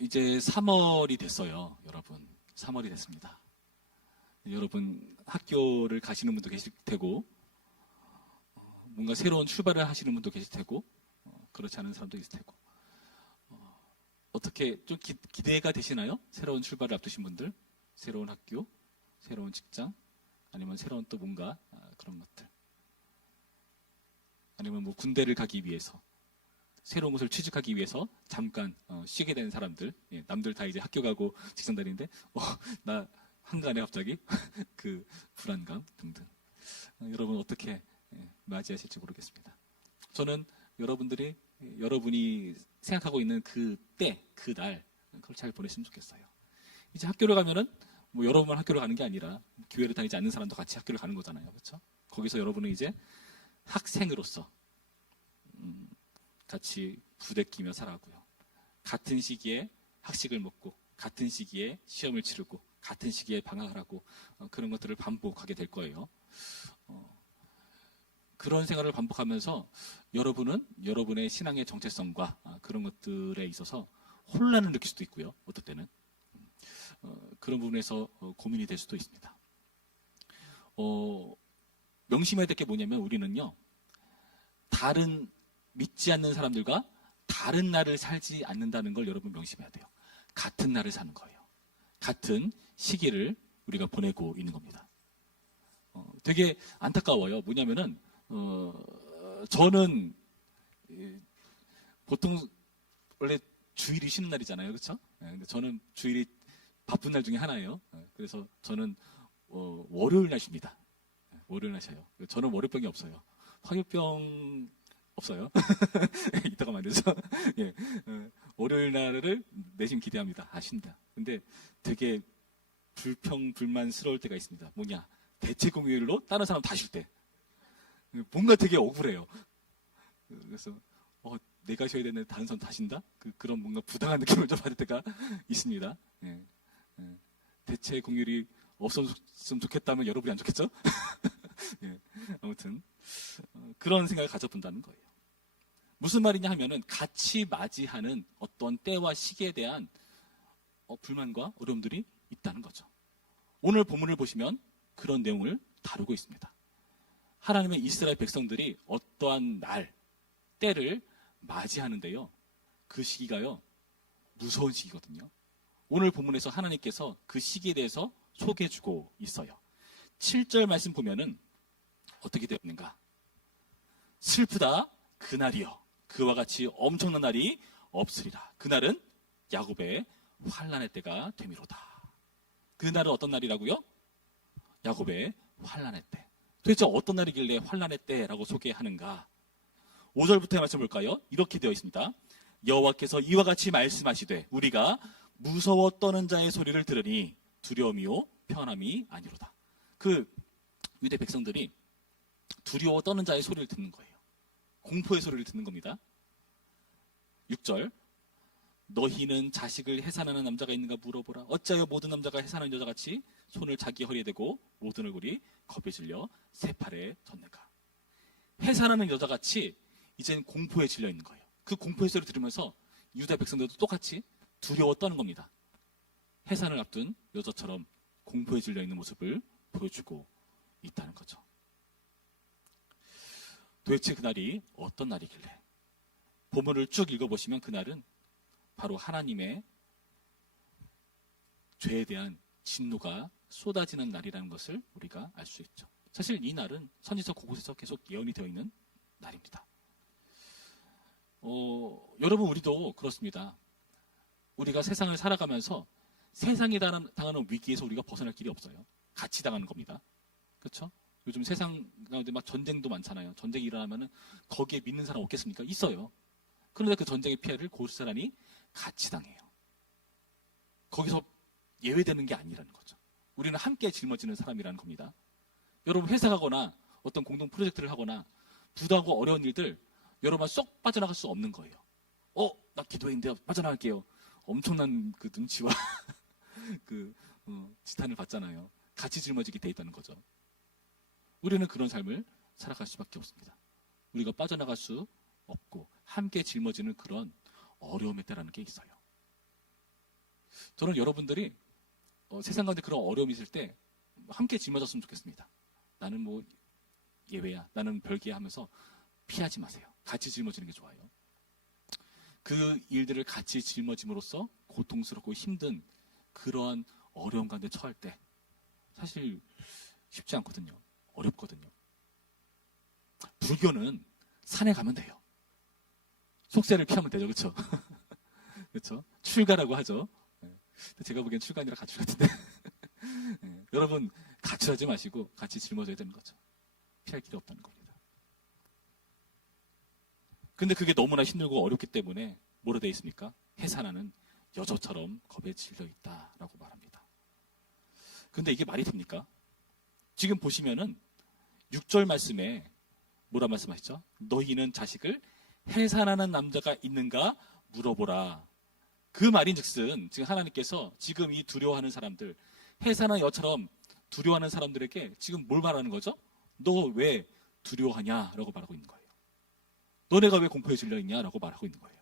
이제 3월이 됐어요, 여러분. 3월이 됐습니다. 여러분 학교를 가시는 분도 계실 테고, 뭔가 새로운 출발을 하시는 분도 계실 테고, 그렇지 않은 사람도 있을 테고. 어떻게 좀 기대가 되시나요? 새로운 출발을 앞두신 분들, 새로운 학교, 새로운 직장, 아니면 새로운 또 뭔가 그런 것들, 아니면 뭐 군대를 가기 위해서, 새로운 곳을 취직하기 위해서 잠깐 쉬게 되는 사람들, 예, 남들 다 이제 학교 가고 직장 다니는데 나 한가하네 갑자기 그 불안감 등등. 여러분 어떻게 맞이하실지 모르겠습니다. 저는 여러분이 생각하고 있는 그 때, 그 날, 그걸 잘 보냈으면 좋겠어요. 이제 학교를 가면은 뭐 여러분만 학교를 가는 게 아니라 교회를 다니지 않는 사람도 같이 학교를 가는 거잖아요, 그렇죠? 거기서 여러분은 이제 학생으로서 같이 부대끼며 살아가고요. 같은 시기에 학식을 먹고, 같은 시기에 시험을 치르고, 같은 시기에 방학을 하고, 그런 것들을 반복하게 될 거예요. 그런 생활을 반복하면서 여러분은 여러분의 신앙의 정체성과 그런 것들에 있어서 혼란을 느낄 수도 있고요. 어떨 때는 그런 부분에서 고민이 될 수도 있습니다. 명심해야 될 게 뭐냐면 우리는요, 다른 믿지 않는 사람들과 다른 날을 살지 않는다는 걸 여러분 명심해야 돼요. 같은 날을 사는 거예요. 같은 시기를 우리가 보내고 있는 겁니다. 되게 안타까워요. 뭐냐면은 저는 보통 원래 주일이 쉬는 날이잖아요, 그렇죠? 근데 저는 주일이 바쁜 날 중에 하나예요. 그래서 저는 월요일 날 쉽니다. 월요일 날 쉬어요. 저는 월요병이 없어요. 화요병 없어요. 이따가 만들죠. 예, 월요일 날을 내심 기대합니다. 쉰다. 근데 되게 불만스러울 때가 있습니다. 뭐냐? 대체 공휴일로 다른 사람 다 쉴 때. 뭔가 되게 억울해요. 그래서 내가 쉬어야 되는데 다른 사람 다 쉰다? 그런 뭔가 부당한 느낌을 좀 받을 때가 있습니다. 예, 대체 공휴일이 없었으면 좋겠다면 여러분이 안 좋겠죠? 예, 아무튼 그런 생각을 가져본다는 거예요. 무슨 말이냐 하면은 같이 맞이하는 어떤 때와 시기에 대한 불만과 어려움들이 있다는 거죠. 오늘 본문을 보시면 그런 내용을 다루고 있습니다. 하나님의 이스라엘 백성들이 어떠한 날, 때를 맞이하는데요. 그 시기가요, 무서운 시기거든요. 오늘 본문에서 하나님께서 그 시기에 대해서 소개해주고 있어요. 7절 말씀 보면은 어떻게 되어 있는가? 슬프다 그날이여, 그와 같이 엄청난 날이 없으리라. 그날은 야곱의 환난의 때가 되미로다. 그날은 어떤 날이라고요? 야곱의 환난의 때. 도대체 어떤 날이길래 환난의 때라고 소개하는가? 5절부터의 말씀 볼까요? 이렇게 되어 있습니다. 여호와께서 이와 같이 말씀하시되 우리가 무서워 떠는 자의 소리를 들으니 두려움이요 평안함이 아니로다. 그 유대 백성들이 두려워 떠는 자의 소리를 듣는 거예요. 공포의 소리를 듣는 겁니다. 6절, 너희는 자식을 해산하는 남자가 있는가 물어보라. 어찌하여 모든 남자가 해산하는 여자같이 손을 자기 허리에 대고 모든 얼굴이 겁에 질려 새 팔에 졌는가. 해산하는 여자같이 이제는 공포에 질려 있는 거예요. 그 공포의 소리를 들으면서 유다 백성들도 똑같이 두려워 떠는 겁니다. 해산을 앞둔 여자처럼 공포에 질려 있는 모습을 보여주고 있다는 거죠. 도대체 그날이 어떤 날이길래? 본문을 쭉 읽어보시면 그날은 바로 하나님의 죄에 대한 진노가 쏟아지는 날이라는 것을 우리가 알 수 있죠. 사실 이 날은 선지서 곳곳에서 계속 예언이 되어 있는 날입니다. 여러분 우리도 그렇습니다. 우리가 세상을 살아가면서 세상이 당하는 위기에서 우리가 벗어날 길이 없어요. 같이 당하는 겁니다. 그렇죠? 요즘 세상 가운데 막 전쟁도 많잖아요. 전쟁이 일어나면은 거기에 믿는 사람 없겠습니까? 있어요. 그런데 그 전쟁의 피해를 고스란히 같이 당해요. 거기서 예외되는 게 아니라는 거죠. 우리는 함께 짊어지는 사람이라는 겁니다. 여러분 회사 가거나 어떤 공동 프로젝트를 하거나 부담하고 어려운 일들 여러분 쏙 빠져나갈 수 없는 거예요. 나 기도했는데 빠져나갈게요. 엄청난 그 눈치와 지탄을 받잖아요. 같이 짊어지게 돼 있다는 거죠. 우리는 그런 삶을 살아갈 수밖에 없습니다. 우리가 빠져나갈 수 없고 함께 짊어지는 그런 어려움의 때라는 게 있어요. 저는 여러분들이 세상 가운데 그런 어려움이 있을 때 함께 짊어졌으면 좋겠습니다. 나는 뭐 예외야, 나는 별개야 하면서 피하지 마세요. 같이 짊어지는 게 좋아요. 그 일들을 같이 짊어짐으로써 고통스럽고 힘든 그러한 어려움 가운데 처할 때 사실 쉽지 않거든요. 어렵거든요. 불교는 산에 가면 돼요. 속세를 피하면 되죠. 그렇죠? 그렇죠? 출가라고 하죠. 제가 보기엔 출가 아니라 가출 같은데. 여러분 가출하지 마시고 같이 짊어져야 되는 거죠. 피할 길이 없다는 겁니다. 근데 그게 너무나 힘들고 어렵기 때문에 뭐로 되어 있습니까? 해산하는 여조처럼 겁에 질려 있다라고 말합니다. 근데 이게 말이 됩니까? 지금 보시면은 6절 말씀에 뭐라 말씀하시죠? 너희는 자식을 해산하는 남자가 있는가 물어보라. 그 말인즉슨 지금 하나님께서 지금 이 두려워하는 사람들, 해산한 여처럼 두려워하는 사람들에게 지금 뭘 말하는 거죠? 너 왜 두려워하냐라고 말하고 있는 거예요. 너네가 왜 공포에 질려 있냐라고 말하고 있는 거예요.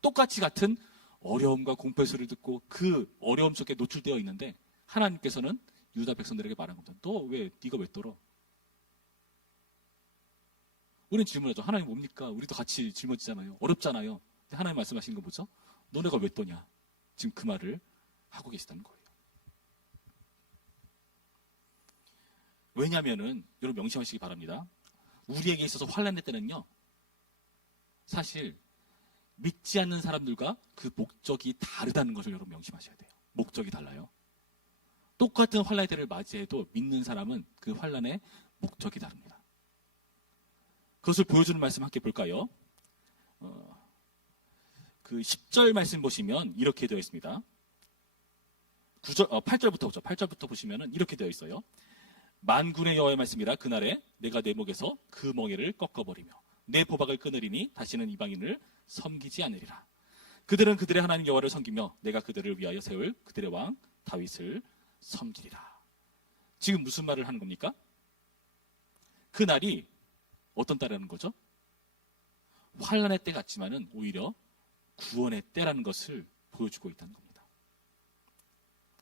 똑같이 같은 어려움과 공포의 소리를 듣고 그 어려움 속에 노출되어 있는데 하나님께서는 유다 백성들에게 말한 겁니다. 네가 왜 떨어? 우리는 질문하죠. 하나님 뭡니까? 우리도 같이 짊어지잖아요. 어렵잖아요. 근데 하나님 말씀하시는 건 뭐죠? 너네가 왜 떠냐? 지금 그 말을 하고 계시다는 거예요. 왜냐하면은 여러분 명심하시기 바랍니다. 우리에게 있어서 환난의 때는요. 사실 믿지 않는 사람들과 그 목적이 다르다는 것을 여러분 명심하셔야 돼요. 목적이 달라요. 똑같은 환난의 때를 맞이해도 믿는 사람은 그 환난의 목적이 다릅니다. 그것을 보여주는 말씀 함께 볼까요? 그 10절 말씀 보시면 이렇게 되어 있습니다. 8절부터 보죠. 8절부터 보시면 이렇게 되어 있어요. 만군의 여호와의 말씀이라 그날에 내가 내 목에서 그 멍에를 꺾어버리며 내 보박을 끊으리니 다시는 이방인을 섬기지 않으리라. 그들은 그들의 하나님 여호와를 섬기며 내가 그들을 위하여 세울 그들의 왕 다윗을 섬기리라. 지금 무슨 말을 하는 겁니까? 그 날이 어떤 때라는 거죠? 환난의 때 같지만은 오히려 구원의 때라는 것을 보여주고 있다는 겁니다.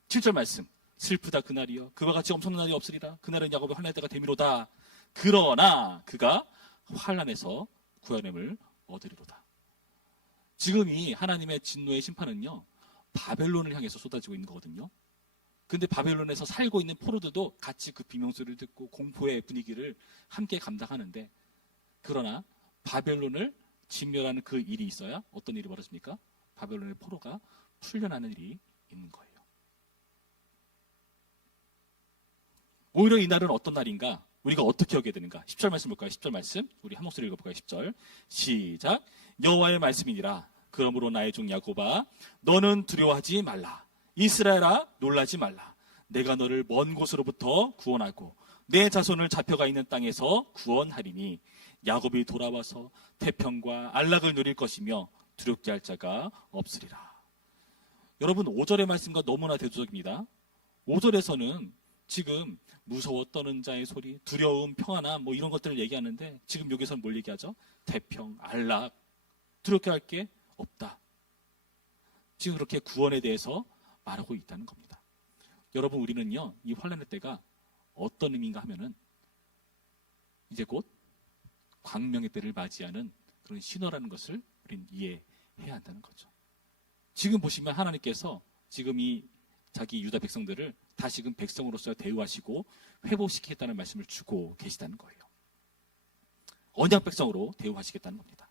7절 말씀. 슬프다 그날이여 그와 같이 엄청난 날이 없으리라. 그날은 야곱의 환난의 때가 되미로다. 그러나 그가 환난에서 구원함을 얻으리로다. 지금 이 하나님의 진노의 심판은요 바벨론을 향해서 쏟아지고 있는 거거든요. 근데 바벨론에서 살고 있는 포로들도 같이 그 비명소리를 듣고 공포의 분위기를 함께 감당하는데, 그러나 바벨론을 진멸하는 그 일이 있어야 어떤 일이 벌어집니까? 바벨론의 포로가 풀려나는 일이 있는 거예요. 오히려 이 날은 어떤 날인가? 우리가 어떻게 여겨야 되는가? 10절 말씀 볼까요? 10절 말씀 우리 한 목소리 읽어볼까요? 10절 시작. 여호와의 말씀이니라. 그러므로 나의 종 야곱아 너는 두려워하지 말라. 이스라엘아 놀라지 말라. 내가 너를 먼 곳으로부터 구원하고 내 자손을 잡혀가 있는 땅에서 구원하리니 야곱이 돌아와서 태평과 안락을 누릴 것이며 두렵게 할 자가 없으리라. 여러분 5절의 말씀과 너무나 대조적입니다. 5절에서는 지금 무서워 떠는 자의 소리, 두려움, 평안함 뭐 이런 것들을 얘기하는데 지금 여기서는 뭘 얘기하죠? 태평, 안락, 두렵게 할 게 없다. 지금 그렇게 구원에 대해서 말하고 있다는 겁니다. 여러분 우리는요 이 환난의 때가 어떤 의미인가 하면은 이제 곧 광명의 때를 맞이하는 그런 신호라는 것을 우리는 이해해야 한다는 거죠. 지금 보시면 하나님께서 지금 이 자기 유다 백성들을 다시금 백성으로서 대우하시고 회복시키겠다는 말씀을 주고 계시다는 거예요. 언약 백성으로 대우하시겠다는 겁니다.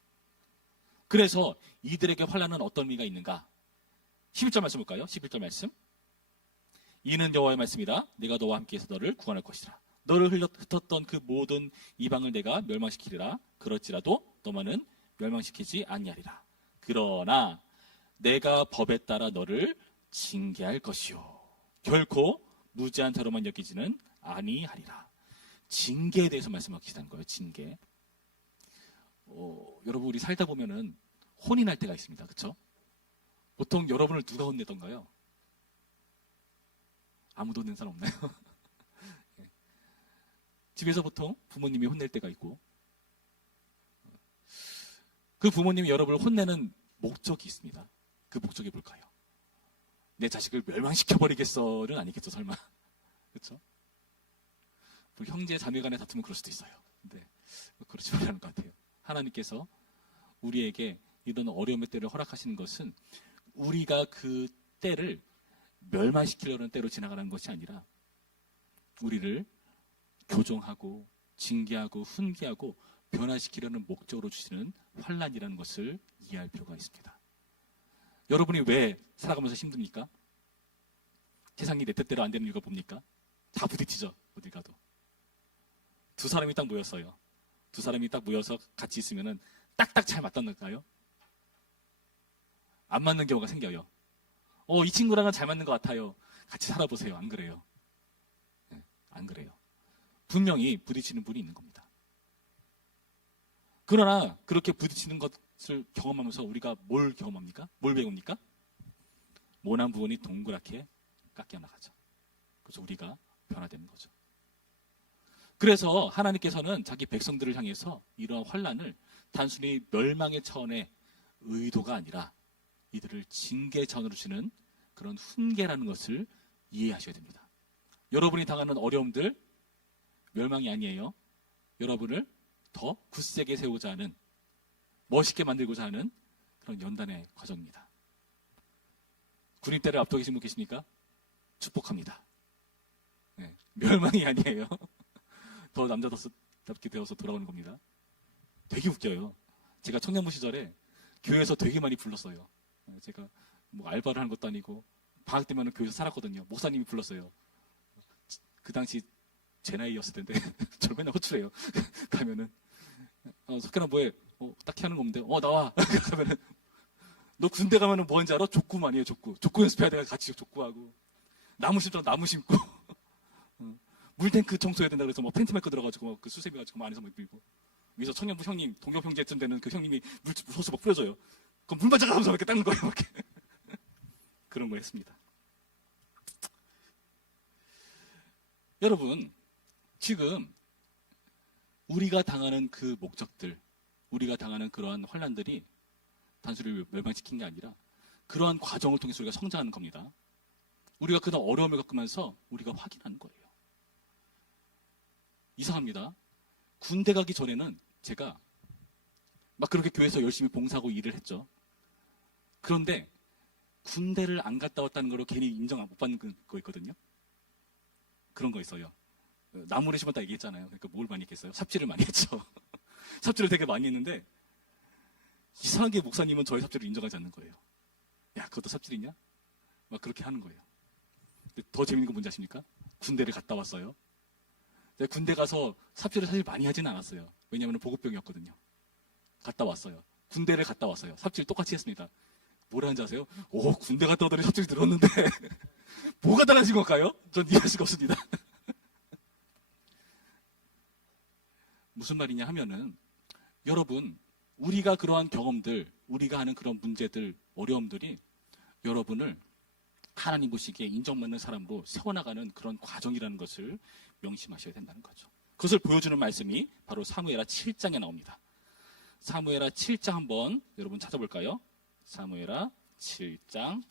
그래서 이들에게 환난은 어떤 의미가 있는가? 11절 말씀 볼까요? 11절 말씀. 이는 여호와의 말씀이다. 내가 너와 함께해서 너를 구원할 것이라. 너를 흩었던 그 모든 이방을 내가 멸망시키리라. 그럴지라도 너만은 멸망시키지 아니하리라. 그러나 내가 법에 따라 너를 징계할 것이요 결코 무지한 자로만 여기지는 아니하리라. 징계에 대해서 말씀하고 계시다는 거예요. 징계. 여러분 우리 살다 보면은 혼이 날 때가 있습니다. 그렇죠? 보통 여러분을 누가 혼내던가요? 아무도 혼낸 사람 없나요? 집에서 보통 부모님이 혼낼 때가 있고 그 부모님이 여러분을 혼내는 목적이 있습니다. 그 목적이 뭘까요? 내 자식을 멸망시켜버리겠어는 아니겠죠, 설마. 그렇죠? 뭐 형제 자매 간에 다투면 그럴 수도 있어요. 근데 그렇지 말라는 것 같아요. 하나님께서 우리에게 이런 어려움의 때를 허락하시는 것은 우리가 그 때를 멸망시키려는 때로 지나가는 것이 아니라 우리를 교정하고 징계하고 훈계하고 변화시키려는 목적으로 주시는 환난이라는 것을 이해할 필요가 있습니다. 여러분이 왜 살아가면서 힘듭니까? 세상이 내 뜻대로 안 되는 이유가 뭡니까? 다 부딪히죠. 어디 가도. 두 사람이 딱 모였어요. 두 사람이 딱 모여서 같이 있으면은 딱딱 잘 맞닿는가요? 안 맞는 경우가 생겨요. 이 친구랑은 잘 맞는 것 같아요. 같이 살아보세요. 안 그래요? 네, 안 그래요. 분명히 부딪히는 분이 있는 겁니다. 그러나 그렇게 부딪히는 것을 경험하면서 우리가 뭘 경험합니까? 뭘 배웁니까? 모난 부분이 동그랗게 깎여 나가죠. 그래서 우리가 변화되는 거죠. 그래서 하나님께서는 자기 백성들을 향해서 이러한 환난을 단순히 멸망의 차원의 의도가 아니라 이들을 징계 차원으로 주는 그런 훈계라는 것을 이해하셔야 됩니다. 여러분이 당하는 어려움들 멸망이 아니에요. 여러분을 더 굳세게 세우고자 하는, 멋있게 만들고자 하는 그런 연단의 과정입니다. 군입대를 앞두고 계신 분 계십니까? 축복합니다. 네, 멸망이 아니에요. 더 남자답게 되어서 돌아오는 겁니다. 되게 웃겨요. 제가 청년부 시절에 교회에서 되게 많이 불렀어요. 제가 뭐 알바를 하는 것도 아니고 방학 때면 교회에서 살았거든요. 목사님이 불렀어요. 그 당시 제 나이였을 텐데 저를 맨날 호출해요. 가면은 석현아 뭐해? 딱히 하는 거 없는데 나와. 가면은 너 군대 가면은 뭐 하는지 알아? 족구 많이 해. 족구 연습해야 돼가 같이 족구하고 나무 심자고 나무 심고 물탱크 청소해야 된다 그래서 뭐 팬티 메고 들어가지고 그 수세미 가지고 안에서 막 밀고 여기서 청년부 형님 동갑 형제쯤 되는 그 형님이 물 호수 막 뿌려줘요. 그럼 물 맞아가 하면서 이렇게 닦는 거예요. 이렇게. 그런 걸 했습니다. 여러분 지금 우리가 당하는 그 목적들, 우리가 당하는 그러한 환난들이 단순히 멸망시킨 게 아니라 그러한 과정을 통해서 우리가 성장하는 겁니다. 우리가 그런 어려움을 겪으면서 우리가 확인하는 거예요. 이상합니다. 군대 가기 전에는 제가 막 그렇게 교회에서 열심히 봉사하고 일을 했죠. 그런데 군대를 안 갔다 왔다는 걸로 괜히 인정 못 받는 거 있거든요. 그런 거 있어요. 나무를 심었다 얘기했잖아요. 그러니까 뭘 많이 했겠어요? 삽질을 많이 했죠. 삽질을 되게 많이 했는데 이상하게 목사님은 저의 삽질을 인정하지 않는 거예요. 야, 그것도 삽질이냐? 막 그렇게 하는 거예요. 근데 더 재밌는 건 뭔지 아십니까? 군대를 갔다 왔어요. 군대 가서 삽질을 사실 많이 하지는 않았어요. 왜냐하면 보급병이었거든요. 갔다 왔어요. 군대를 갔다 왔어요. 삽질 똑같이 했습니다. 뭐라 하는지 아세요? 군대 갔다 오더니 삽질 들었는데 뭐가 달라진 걸까요? 전 이해할 수가 없습니다. 무슨 말이냐 하면은 여러분 우리가 그러한 경험들, 우리가 하는 그런 문제들, 어려움들이 여러분을 하나님 보시기에 인정받는 사람으로 세워나가는 그런 과정이라는 것을 명심하셔야 된다는 거죠. 그것을 보여주는 말씀이 바로 사무엘하 7장에 나옵니다. 사무엘하 7장 한번 여러분 찾아볼까요? 사무엘하 7장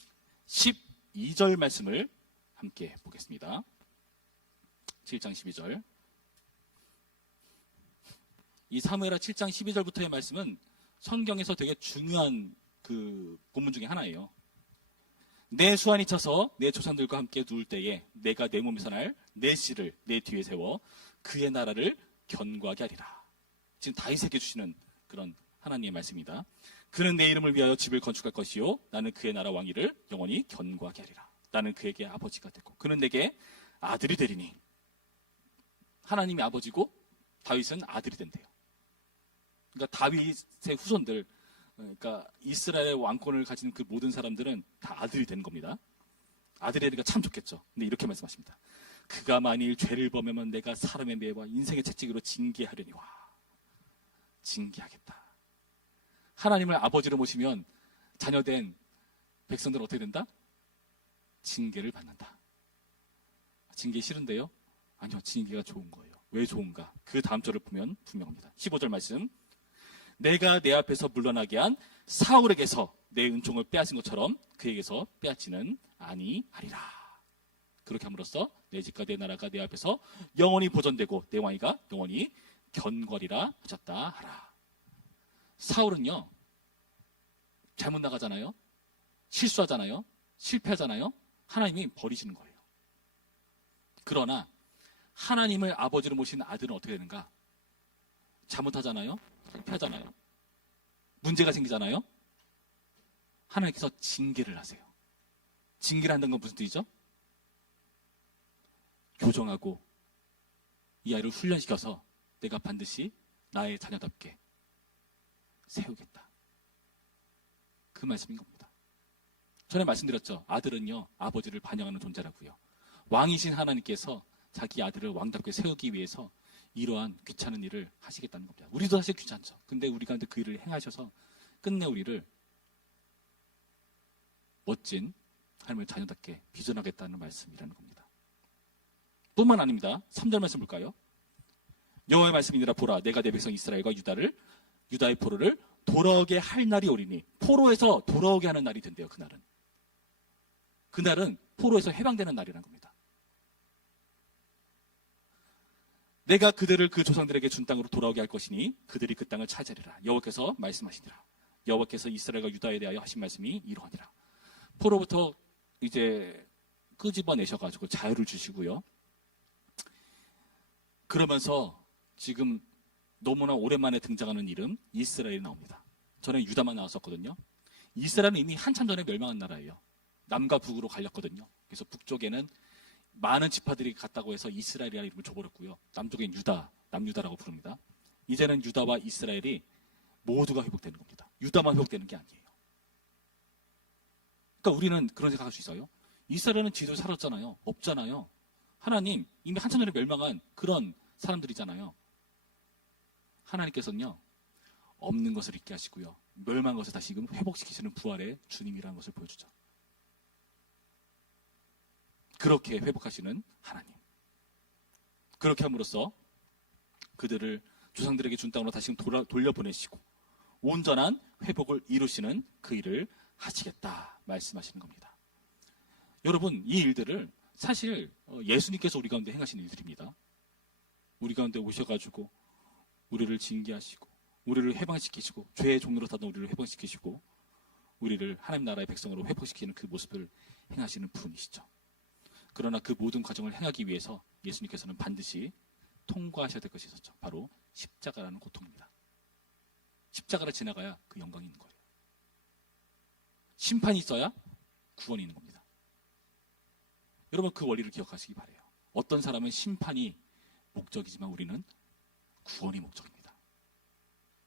12절 말씀을 함께 보겠습니다. 7장 12절. 이 사무엘하 7장 12절부터의 말씀은 성경에서 되게 중요한 그 본문 중에 하나예요. 내 수완이 차서 내 조상들과 함께 누울 때에 내가 내 몸에서 날 내 씨를 내 뒤에 세워 그의 나라를 견고하게 하리라. 지금 다윗에게 주시는 그런 하나님의 말씀입니다. 그는 내 이름을 위하여 집을 건축할 것이요 나는 그의 나라 왕위를 영원히 견고하게 하리라. 나는 그에게 아버지가 되고 그는 내게 아들이 되리니. 하나님이 아버지고 다윗은 아들이 된대요. 그러니까 다윗의 후손들, 그러니까 이스라엘 왕권을 가진 그 모든 사람들은 다 아들이 되는 겁니다. 아들이 되니까 참 좋겠죠. 근데 이렇게 말씀하십니다. 그가 만일 죄를 범하면 내가 사람의 매와 인생의 채찍으로 징계하려니와. 징계하겠다. 하나님을 아버지로 모시면 자녀된 백성들은 어떻게 된다? 징계를 받는다. 징계 싫은데요? 아니요, 징계가 좋은 거예요. 왜 좋은가? 그 다음 절을 보면 분명합니다. 15절 말씀. 내가 내 앞에서 물러나게 한 사울에게서 내 은총을 빼앗은 것처럼 그에게서 빼앗지는 아니하리라. 그렇게 함으로써 내 집과 내 나라가 내 앞에서 영원히 보존되고 내 왕위가 영원히 견고하리라 하셨다 하라. 사울은요, 잘못 나가잖아요. 실수하잖아요. 실패하잖아요. 하나님이 버리시는 거예요. 그러나 하나님을 아버지로 모신 아들은 어떻게 되는가? 잘못하잖아요. 실패하잖아요. 문제가 생기잖아요. 하나님께서 징계를 하세요. 징계를 한다는 건 무슨 뜻이죠? 교정하고 이 아이를 훈련시켜서 내가 반드시 나의 자녀답게 세우겠다. 그 말씀인 겁니다. 전에 말씀드렸죠. 아들은요, 아버지를 반영하는 존재라고요. 왕이신 하나님께서 자기 아들을 왕답게 세우기 위해서 이러한 귀찮은 일을 하시겠다는 겁니다. 우리도 사실 귀찮죠. 근데 우리 가운데 그 일을 행하셔서 끝내 우리를 멋진 하나님의 자녀답게 비전하겠다는 말씀이라는 겁니다. 뿐만 아닙니다. 3절 말씀 볼까요? 여호와의 말씀이니라. 보라, 내가 내 백성 이스라엘과 유다의 포로를 돌아오게 할 날이 오리니. 포로에서 돌아오게 하는 날이 된대요. 그날은 포로에서 해방되는 날이라는 겁니다. 내가 그들을 그 조상들에게 준 땅으로 돌아오게 할 것이니 그들이 그 땅을 차지하리라. 여호와께서 말씀하시니라. 여호와께서 이스라엘과 유다에 대하여 하신 말씀이 이러하니라. 포로부터 이제 끄집어내셔가지고 자유를 주시고요. 그러면서 지금 너무나 오랜만에 등장하는 이름 이스라엘이 나옵니다. 전에 유다만 나왔었거든요. 이스라엘은 이미 한참 전에 멸망한 나라예요. 남과 북으로 갈렸거든요. 그래서 북쪽에는 많은 지파들이 갔다고 해서 이스라엘이라는 이름을 줘버렸고요. 남쪽엔 남유다라고 부릅니다. 이제는 유다와 이스라엘이 모두가 회복되는 겁니다. 유다만 회복되는 게 아니에요. 그러니까 우리는 그런 생각할 수 있어요. 이스라엘은 지도 살았잖아요. 없잖아요. 하나님 이미 한참 전에 멸망한 그런 사람들이잖아요. 하나님께서는요, 없는 것을 있게 하시고요, 멸망한 것을 다시금 회복시키시는 부활의 주님이라는 것을 보여주죠. 그렇게 회복하시는 하나님. 그렇게 함으로써 그들을 조상들에게 준 땅으로 다시금 돌려보내시고 온전한 회복을 이루시는 그 일을 하시겠다 말씀하시는 겁니다. 여러분, 이 일들을 사실 예수님께서 우리 가운데 행하시는 일들입니다. 우리 가운데 오셔가지고 우리를 징계하시고 우리를 해방시키시고 죄의 종로로 타던 우리를 해방시키시고 우리를 하나님 나라의 백성으로 회복시키는 그 모습을 행하시는 분이시죠. 그러나 그 모든 과정을 행하기 위해서 예수님께서는 반드시 통과하셔야 될 것이 있었죠. 바로 십자가라는 고통입니다. 십자가를 지나가야 그 영광이 있는 거예요. 심판이 있어야 구원이 있는 겁니다. 여러분, 그 원리를 기억하시기 바라요. 어떤 사람은 심판이 목적이지만 우리는 구원이 목적입니다.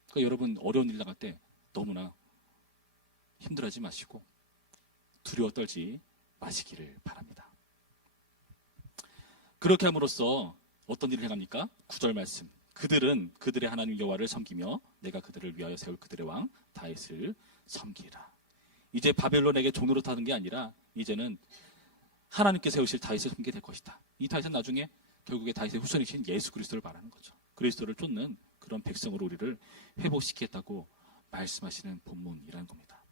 그러니까 여러분, 어려운 일 나갈 때 너무나 힘들어하지 마시고 두려워 떨지 마시기를 바랍니다. 그렇게 함으로써 어떤 일을 행합니까? 9절 말씀. 그들은 그들의 하나님 여호와를 섬기며 내가 그들을 위하여 세울 그들의 왕 다윗을 섬기리라. 이제 바벨론에게 종으로 타는 게 아니라 이제는 하나님께 세우실 다윗을 섬기게 될 것이다. 이 다윗은 나중에 결국에 다윗의 후손이신 예수 그리스도를 말하는 거죠. 그리스도를 쫓는 그런 백성으로 우리를 회복시키겠다고 말씀하시는 본문이라는 겁니다.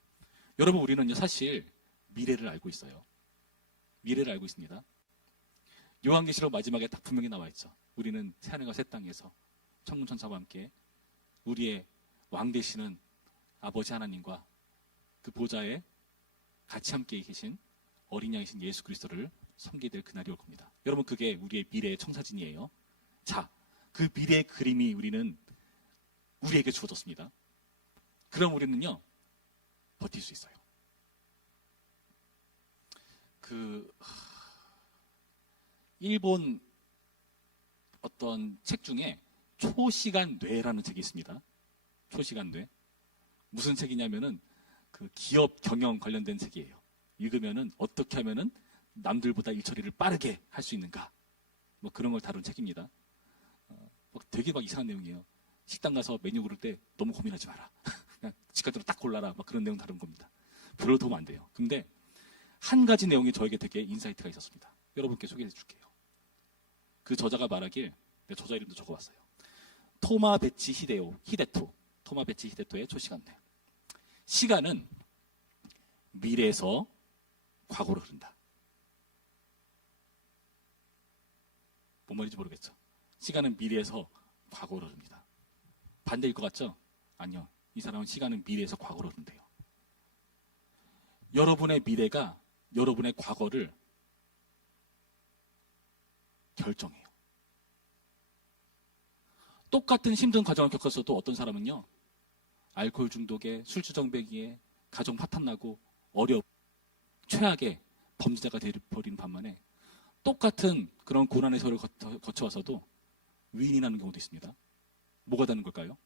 여러분, 우리는요, 사실 미래를 알고 있어요. 미래를 알고 있습니다. 요한계시록 마지막에 딱 분명히 나와 있죠. 우리는 새하늘과 새 땅에서 천군 천사와 함께 우리의 왕 되시는 아버지 하나님과 그 보좌에 같이 함께 계신 어린 양이신 예수 그리스도를 섬기게 될 그날이 올 겁니다. 여러분, 그게 우리의 미래의 청사진이에요. 자, 그 미래의 그림이 우리에게 주어졌습니다. 그럼 우리는요, 버틸 수 있어요. 일본 어떤 책 중에 초시간 뇌라는 책이 있습니다. 초시간 뇌. 무슨 책이냐면은 그 기업 경영 관련된 책이에요. 읽으면은 어떻게 하면은 남들보다 일 처리를 빠르게 할 수 있는가, 뭐 그런 걸 다룬 책입니다. 되게 막 이상한 내용이에요. 식당 가서 메뉴 고를 때 너무 고민하지 마라. 그냥 직관적으로 딱 골라라. 막 그런 내용 다룬 겁니다. 별로 도움 안 돼요. 근데 한 가지 내용이 저에게 되게 인사이트가 있었습니다. 여러분께 소개해 줄게요. 그 저자가 말하길, 내 저자 이름도 적어봤어요. 토마베치 히데토. 토마베치 히데토의 초시간 뇌. 시간은 미래에서 과거로 흐른다. 뭔 말인지 모르겠죠. 시간은 미래에서 과거로 흐릅니다. 반대일 것 같죠? 아니요. 이 사람은 시간은 미래에서 과거로 흐른대요. 여러분의 미래가 여러분의 과거를 결정해요. 똑같은 힘든 과정을 겪었어도 어떤 사람은요, 알코올 중독에, 술주정배기에, 가정 파탄나고, 최악의 범죄자가 되어버리는 반면에 똑같은 그런 고난의 세월을 거쳐와서도 위인이 나는 경우도 있습니다. 뭐가 다른 걸까요?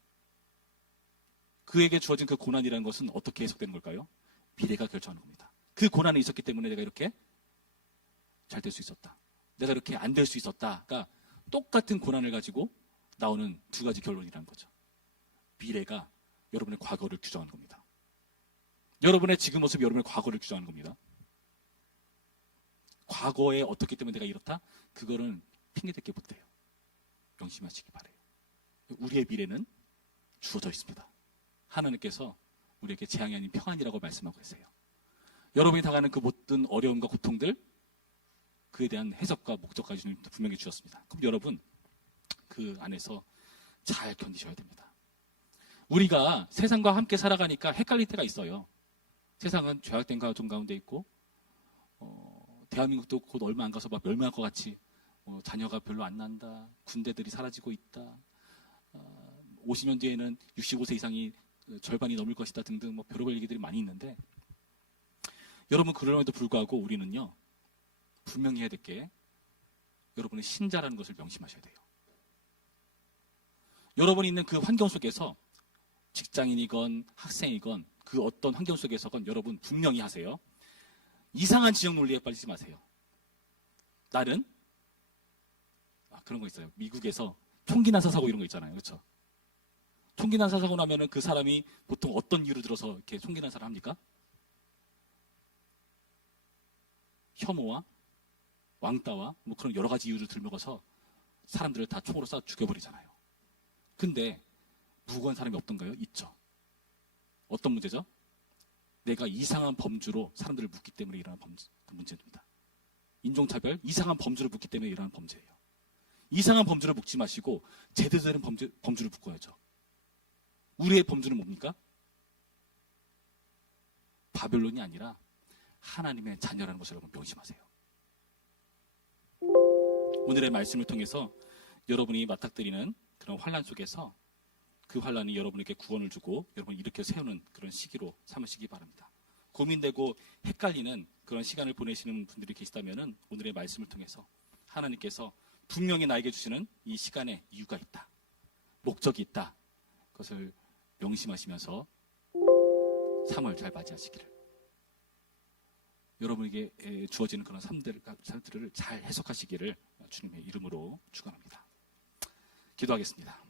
그에게 주어진 그 고난이라는 것은 어떻게 해석되는 걸까요? 미래가 결정하는 겁니다. 그 고난이 있었기 때문에 내가 이렇게 잘 될 수 있었다. 내가 이렇게 안 될 수 있었다가 똑같은 고난을 가지고 나오는 두 가지 결론이라는 거죠. 미래가 여러분의 과거를 규정하는 겁니다. 여러분의 지금 모습이 여러분의 과거를 규정하는 겁니다. 과거에 어떻기 때문에 내가 이렇다? 그거는 핑계댈 게 못돼요. 명심하시기 바래요. 우리의 미래는 주어져 있습니다. 하나님께서 우리에게 재앙이 아닌 평안이라고 말씀하고 계세요. 여러분이 당하는 그 모든 어려움과 고통들, 그에 대한 해석과 목적까지 분명히 주셨습니다. 그럼 여러분, 그 안에서 잘 견디셔야 됩니다. 우리가 세상과 함께 살아가니까 헷갈릴 때가 있어요. 세상은 죄악된 가정 가운데 있고, 대한민국도 곧 얼마 안 가서 막 멸망할 것 같이 자녀가 별로 안 난다, 군대들이 사라지고 있다, 50년 뒤에는 65세 이상이 절반이 넘을 것이다 등등 별의별 얘기들이 많이 있는데, 여러분 그럼에도 불구하고 우리는요, 분명히 해야 될 게 여러분의 신자라는 것을 명심하셔야 돼요. 여러분이 있는 그 환경 속에서 직장인이건 학생이건 그 어떤 환경 속에서건 여러분 분명히 하세요. 이상한 지역 논리에 빠지지 마세요. 나는 그런 거 있어요. 미국에서 총기 난사 사고 이런 거 있잖아요. 그렇죠? 총기 난사 사고 나면은 그 사람이 보통 어떤 이유를 들어서 이렇게 총기 난사를 합니까? 혐오와 왕따와 그런 여러 가지 이유를 들먹어서 사람들을 다 총으로 쏴 죽여버리잖아요. 근데 무고한 사람이 없던가요? 있죠. 어떤 문제죠? 내가 이상한 범주로 사람들을 묻기 때문에 일어나는 그 문제입니다. 인종차별, 이상한 범주를 묻기 때문에 일어나는 범죄예요. 이상한 범주를 묻지 마시고 제대로 된 범주를 묻어야죠. 우리의 범주는 뭡니까? 바벨론이 아니라 하나님의 자녀라는 것을 여러분 명심하세요. 오늘의 말씀을 통해서 여러분이 맞닥뜨리는 그런 환난 속에서 그 환난이 여러분에게 구원을 주고 여러분을 일으켜 세우는 그런 시기로 삼으시기 바랍니다. 고민되고 헷갈리는 그런 시간을 보내시는 분들이 계시다면 오늘의 말씀을 통해서 하나님께서 분명히 나에게 주시는 이 시간에 이유가 있다, 목적이 있다, 그것을 명심하시면서 3월 잘 맞이하시기를, 여러분에게 주어지는 그런 삶들을 잘 해석하시기를 주님의 이름으로 축원합니다. 기도하겠습니다.